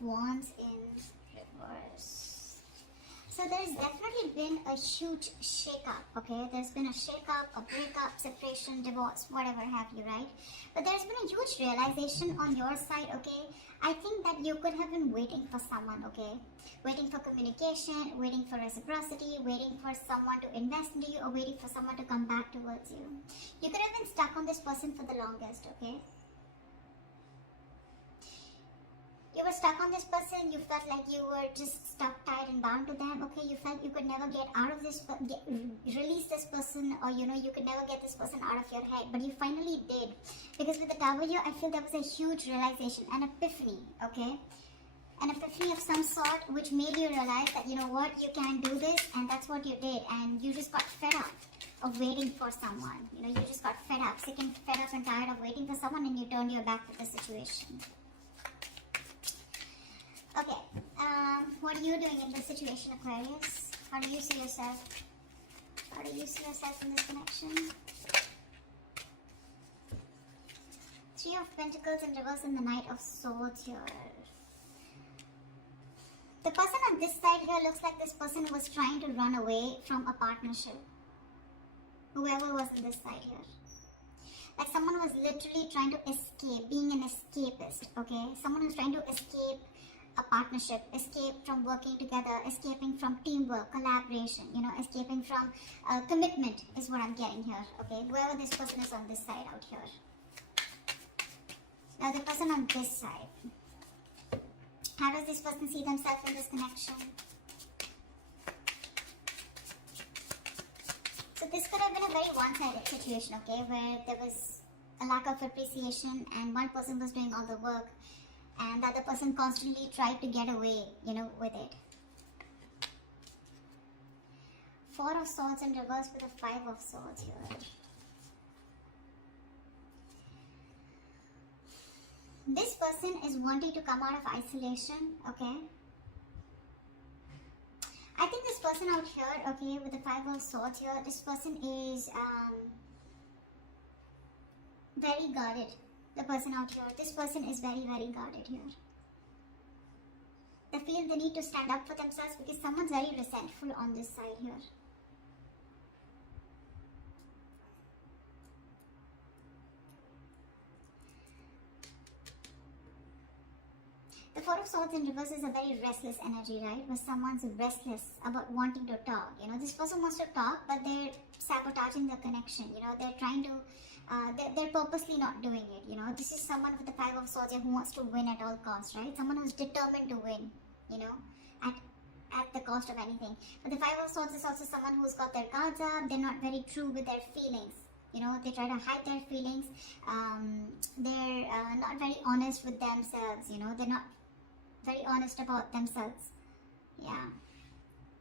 Wands in reverse. So there's definitely been a huge shake-up, okay? There's been a shake-up, a breakup, separation, divorce, whatever have you, right? But there's been a huge realization on your side, okay? I think that you could have been waiting for someone, okay? Waiting for communication, waiting for reciprocity, waiting for someone to invest into you, or waiting for someone to come back towards you. You could have been stuck on this person for the longest, okay? You were stuck on this person, you felt like you were just stuck, tied and bound to them, okay? You felt you could never get out of this, release this person, or you could never get this person out of your head, but you finally did. Because with the Tower here, I feel there was a huge realization, an epiphany, okay? An epiphany of some sort, which made you realize that, you know what, you can do this, and that's what you did, and you just got fed up of waiting for someone. You just got fed up, sick and fed up and tired of waiting for someone, and you turned your back to the situation. Okay, what are you doing in this situation, Aquarius? How do you see yourself? How do you see yourself in this connection? Three of Pentacles in reverse and the Knight of Swords here. The person on this side here looks like this person was trying to run away from a partnership. Whoever was on this side here. Like someone was literally trying to escape, being an escapist, okay? Someone who's trying to escape a partnership, escape from working together, escaping from teamwork, collaboration, escaping from commitment is what I'm getting here, okay? Whoever this person is on this side out here. Now the person on this side. How does this person see themselves in this connection? So this could have been a very one-sided situation, okay? Where there was a lack of appreciation and one person was doing all the work, and the other person constantly tried to get away, with it. Four of Swords in reverse with a Five of Swords here. This person is wanting to come out of isolation, okay? I think this person out here, okay, with the Five of Swords here, this person is very guarded. The person out here, this person is very, very guarded here. They feel the need to stand up for themselves because someone's very resentful on this side here. The Four of Swords in reverse is a very restless energy, right? Where someone's restless about wanting to talk. This person wants to talk, but they're sabotaging the connection. They're trying to they're purposely not doing it, This is someone with the Five of Swords who wants to win at all costs, right? Someone who's determined to win, at the cost of anything. But the Five of Swords is also someone who's got their guards up. They're not very true with their feelings. They try to hide their feelings. They're not very honest with themselves, They're not very honest about themselves. Yeah.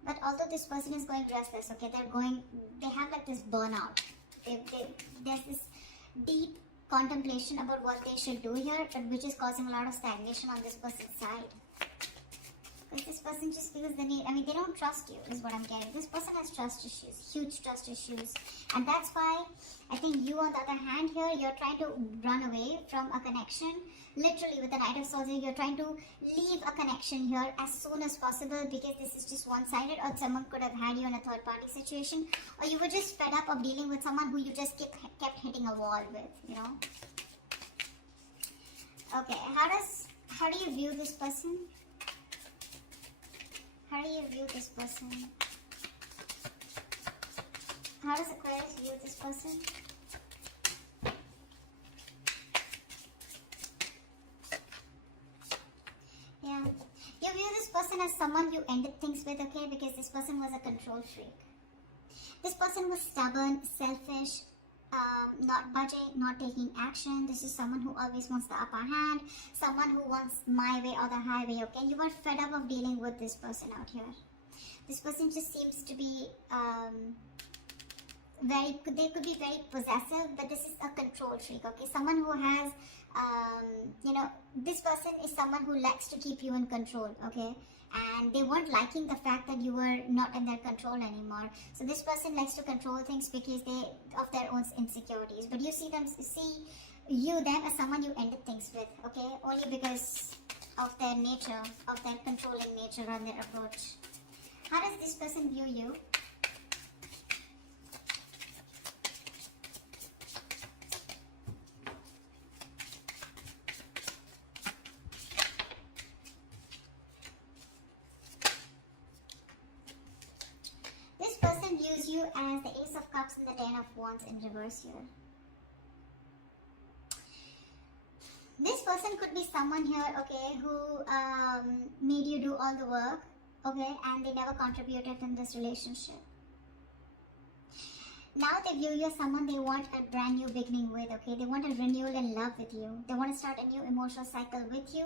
But although this person is going restless, okay, they have like this burnout. There's this deep contemplation about what they should do here, but which is causing a lot of stagnation on this person's side. Because this person just feels the need, they don't trust you, is what I'm getting. This person has trust issues, huge trust issues. And that's why I think you, on the other hand here, you're trying to run away from a connection. Literally, with the Knight of Swords, you're trying to leave a connection here as soon as possible because this is just one-sided, or someone could have had you in a third-party situation, or you were just fed up of dealing with someone who you just kept hitting a wall with, Okay, how do you view this person? How do you view this person? How does Aquarius view this person? Yeah. You view this person as someone you ended things with, okay? Because this person was a control freak. This person was stubborn, selfish, not budging, not taking action. This is someone who always wants the upper hand, someone who wants my way or the highway, okay? You are fed up of dealing with this person out here. This person just seems to be they could be very possessive, but this is a control freak, okay? Someone who has, this person is someone who likes to keep you in control, okay? And they weren't liking the fact that you were not in their control anymore. So this person likes to control things because of their own insecurities. But you see you, them, as someone you ended things with, okay? Only because of their nature, of their controlling nature and their approach. How does this person view you? This person views you as the Ace of Cups and the Ten of Wands in reverse here. This person could be someone here, okay, who made you do all the work, okay, and they never contributed in this relationship. Now they view you as someone they want a brand new beginning with, okay? They want a renewal in love with you. They want to start a new emotional cycle with you.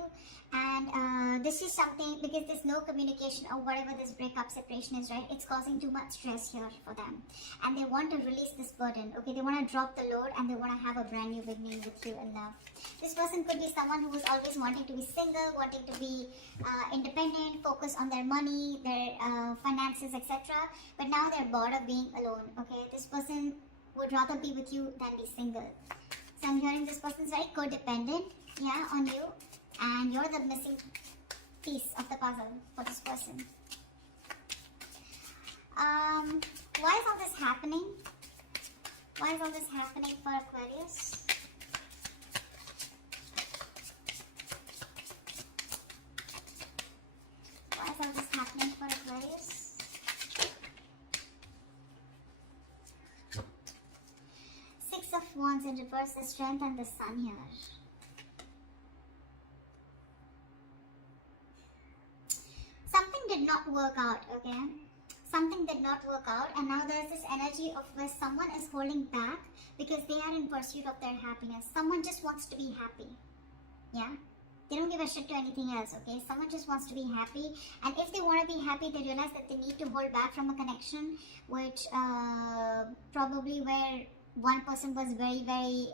And this is something, because there's no communication or whatever this breakup separation is, right? It's causing too much stress here for them. And they want to release this burden, okay? They want to drop the load and they want to have a brand new beginning with you in love. This person could be someone who was always wanting to be single, wanting to be independent, focus on their money, their finances, etc. But now they're bored of being alone, okay? This person would rather be with you than be single. So I'm hearing this person's very codependent, yeah, on you, and you're the missing piece of the puzzle for this person. Why is all this happening? Why is all this happening for Aquarius? Why is all this happening for Aquarius? Six of Wands in reverse, the Strength and the Sun here. Something did not work out, okay? Something did not work out, and now there's this energy of where someone is holding back because they are in pursuit of their happiness. Someone just wants to be happy, yeah? They don't give a shit to anything else, okay? Someone just wants to be happy, and if they want to be happy, they realize that they need to hold back from a connection, which probably where one person was very, very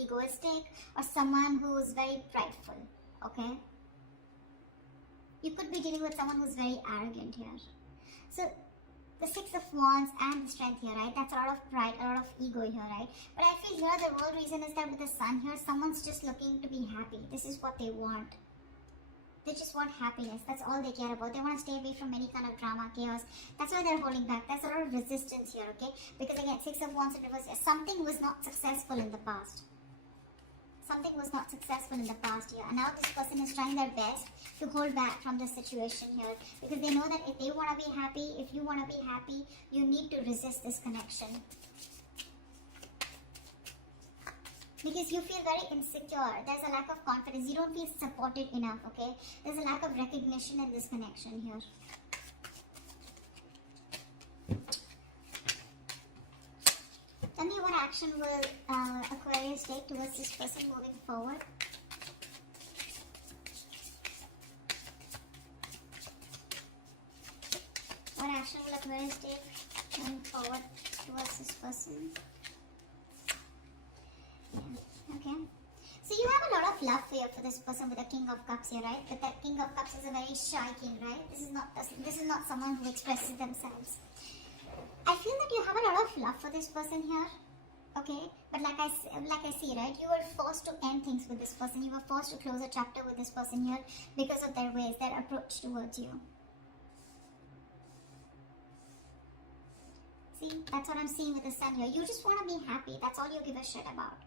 egoistic, or someone who was very prideful, okay? You could be dealing with someone who's very arrogant here. So, the Six of Wands and the Strength here, right? That's a lot of pride, a lot of ego here, right? But I feel here the real reason is that with the Sun here, someone's just looking to be happy. This is what they want. They just want happiness. That's all they care about. They want to stay away from any kind of drama, chaos. That's why they're holding back. There's a lot of resistance here, okay? Because again, Six of Wands in reverse, something was not successful in the past. Something was not successful in the past year, and now this person is trying their best to hold back from the situation here, because they know that if they want to be happy, if you want to be happy, you need to resist this connection. Because you feel very insecure, there's a lack of confidence, you don't feel supported enough, okay? There's a lack of recognition in this connection here. Tell me what action will Aquarius take towards this person moving forward. What action will Aquarius take moving forward towards this person? Yeah. Okay. So you have a lot of love for this person with the King of Cups here, right? But that King of Cups is a very shy king, right? This is not someone who expresses themselves. I feel that you have a lot of love for this person here, okay? But like I see, right? You were forced to end things with this person. You were forced to close a chapter with this person here because of their ways, their approach towards you. See, that's what I'm seeing with the Sun here. You just want to be happy. That's all you give a shit about.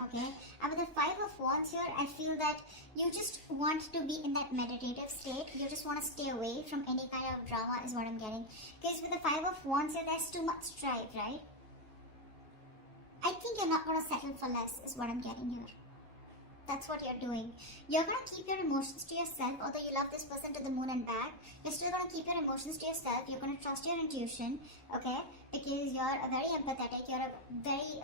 Okay, and with the Five of Wands here, I feel that you just want to be in that meditative state. You just want to stay away from any kind of drama is what I'm getting. Because with the Five of Wands here, there's too much strife, right? I think you're not going to settle for less is what I'm getting here. That's what you're doing. You're going to keep your emotions to yourself. Although you love this person to the moon and back, you're still going to keep your emotions to yourself. You're going to trust your intuition, okay? Because you're a very empathetic, you're a very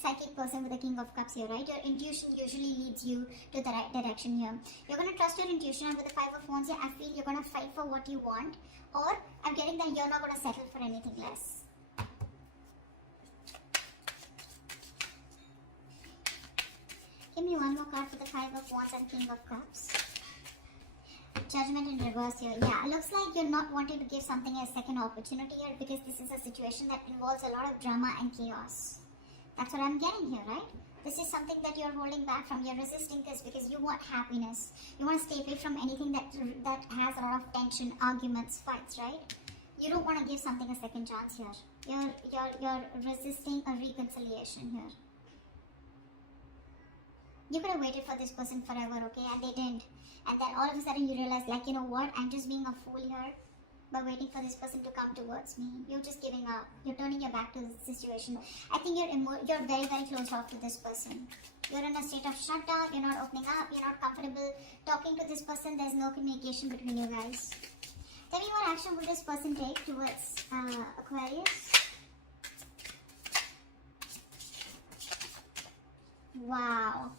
psychic person with the King of Cups here, right? Your intuition usually leads you to the right direction here. You're going to trust your intuition, and with the Five of Wands here, I feel you're going to fight for what you want, or I'm getting that you're not going to settle for anything less. Give me one more card for the Five of Wands and King of Cups. Judgment in reverse here. Yeah, it looks like you're not wanting to give something a second opportunity here because this is a situation that involves a lot of drama and chaos. That's what I'm getting here, right? This is something that you're holding back from. You're resisting this because you want happiness. You want to stay away from anything that has a lot of tension, arguments, fights, right? You don't want to give something a second chance here. You're resisting a reconciliation here. You could have waited for this person forever, okay? And they didn't. And then all of a sudden you realize, like, you know what? I'm just being a fool here by waiting for this person to come towards me. You're just giving up. You're turning your back to the situation. I think you're very, very closed off to this person. You're in a state of shutdown. You're not opening up. You're not comfortable talking to this person. There's no communication between you guys. Tell me what action will this person take towards Aquarius? Wow.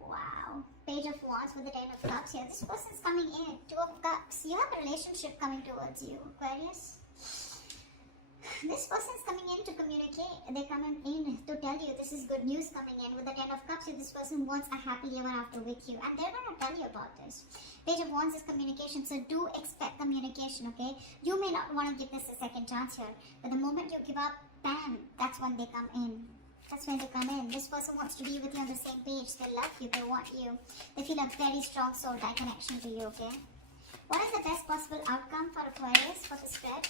Wow. Page of Wands with the Ten of Cups here. This person's coming in. Two of Cups. You have a relationship coming towards you, Aquarius. This person's coming in to communicate. They're coming in to tell you this is good news coming in. With the Ten of Cups, this person wants a happy ever after with you. And they're going to tell you about this. Page of Wands is communication. So do expect communication, okay? You may not want to give this a second chance here. But the moment you give up, bam, that's when they come in. That's when they come in. This person wants to be with you on the same page. They love you. They want you. They feel a very strong soul tie connection to you, okay? What is the best possible outcome for Aquarius for the spread?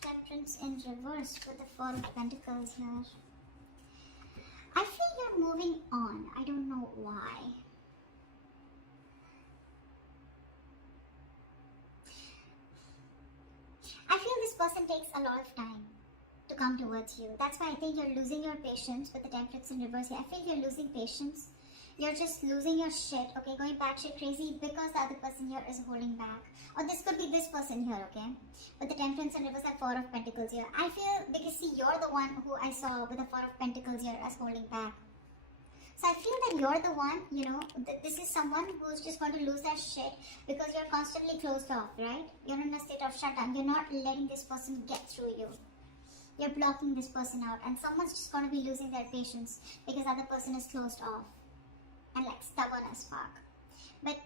Temperance in reverse with the Four of Pentacles here. I feel you're moving on. I don't know why. I feel this person takes a lot of time to come towards you. That's why I think you're losing your patience with the Temperance in reverse here. I feel you're losing patience. You're just losing your shit, okay? Going batshit crazy because the other person here is holding back. Or this could be this person here, okay? With the Temperance in reverse and Four of Pentacles here. I feel, because see, you're the one who I saw with the Four of Pentacles here as holding back. So I feel that you're the one, you know, this is someone who's just going to lose their shit because you're constantly closed off, right? You're in a state of shutdown. You're not letting this person get through you. You're blocking this person out, and someone's just going to be losing their patience because the other person is closed off and like stubborn as fuck. But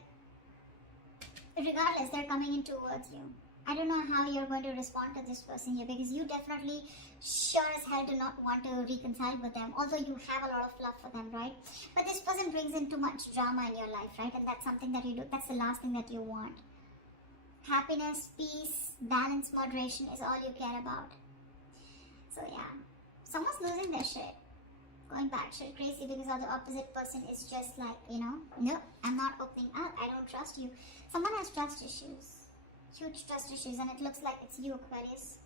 regardless, they're coming in towards you. I don't know how you're going to respond to this person here because you definitely sure as hell do not want to reconcile with them, although you have a lot of love for them, right? But this person brings in too much drama in your life, right? And that's something that you do. That's the last thing that you want. Happiness, peace, balance, moderation is all you care about. So yeah, someone's losing their shit, going batshit crazy because the opposite person is just like, you know, no, I'm not opening up. I don't trust you. Someone has trust issues. Huge trust issues, and it looks like it's you, Aquarius.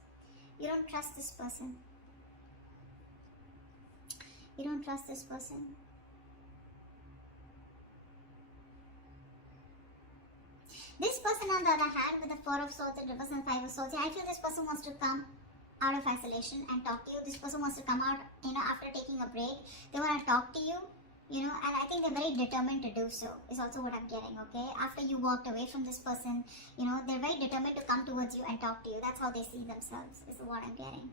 You don't trust this person. You don't trust this person. This person, on the other hand, with the Four of Swords and reverse and Five of Swords, I feel this person wants to come out of isolation and talk to you. This person wants to come out, you know, after taking a break. They want to talk to you. You know, and I think they're very determined to do so, is also what I'm getting, okay? After you walked away from this person, you know, they're very determined to come towards you and talk to you. That's how they see themselves, is what I'm getting.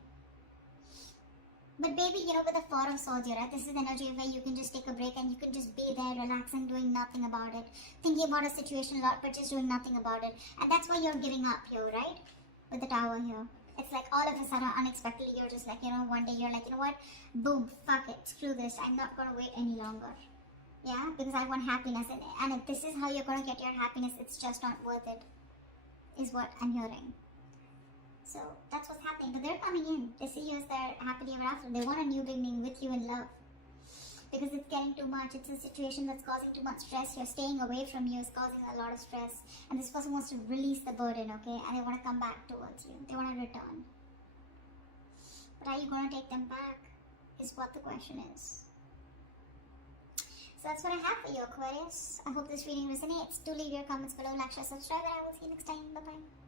But baby, you know, with the Four of Swords here, right? This is the energy where you can just take a break and you can just be there, relaxing, doing nothing about it. Thinking about a situation a lot, but just doing nothing about it. And that's why you're giving up here, right? With the Tower here. It's like all of a sudden, unexpectedly, you're just like, you know, one day you're like, you know what, boom, fuck it, screw this, I'm not going to wait any longer. Yeah, because I want happiness, and if this is how you're going to get your happiness, it's just not worth it, is what I'm hearing. So, that's what's happening, but they're coming in. They see you as their happily ever after. They want a new beginning with you in love. Because it's getting too much. It's a situation that's causing too much stress. You're staying away from you is causing a lot of stress. And this person wants to release the burden, okay? And they want to come back towards you. They want to return. But are you going to take them back? Is what the question is. So that's what I have for you, Aquarius. I hope this reading resonates. Do leave your comments below, like, share, subscribe, and I will see you next time. Bye-bye.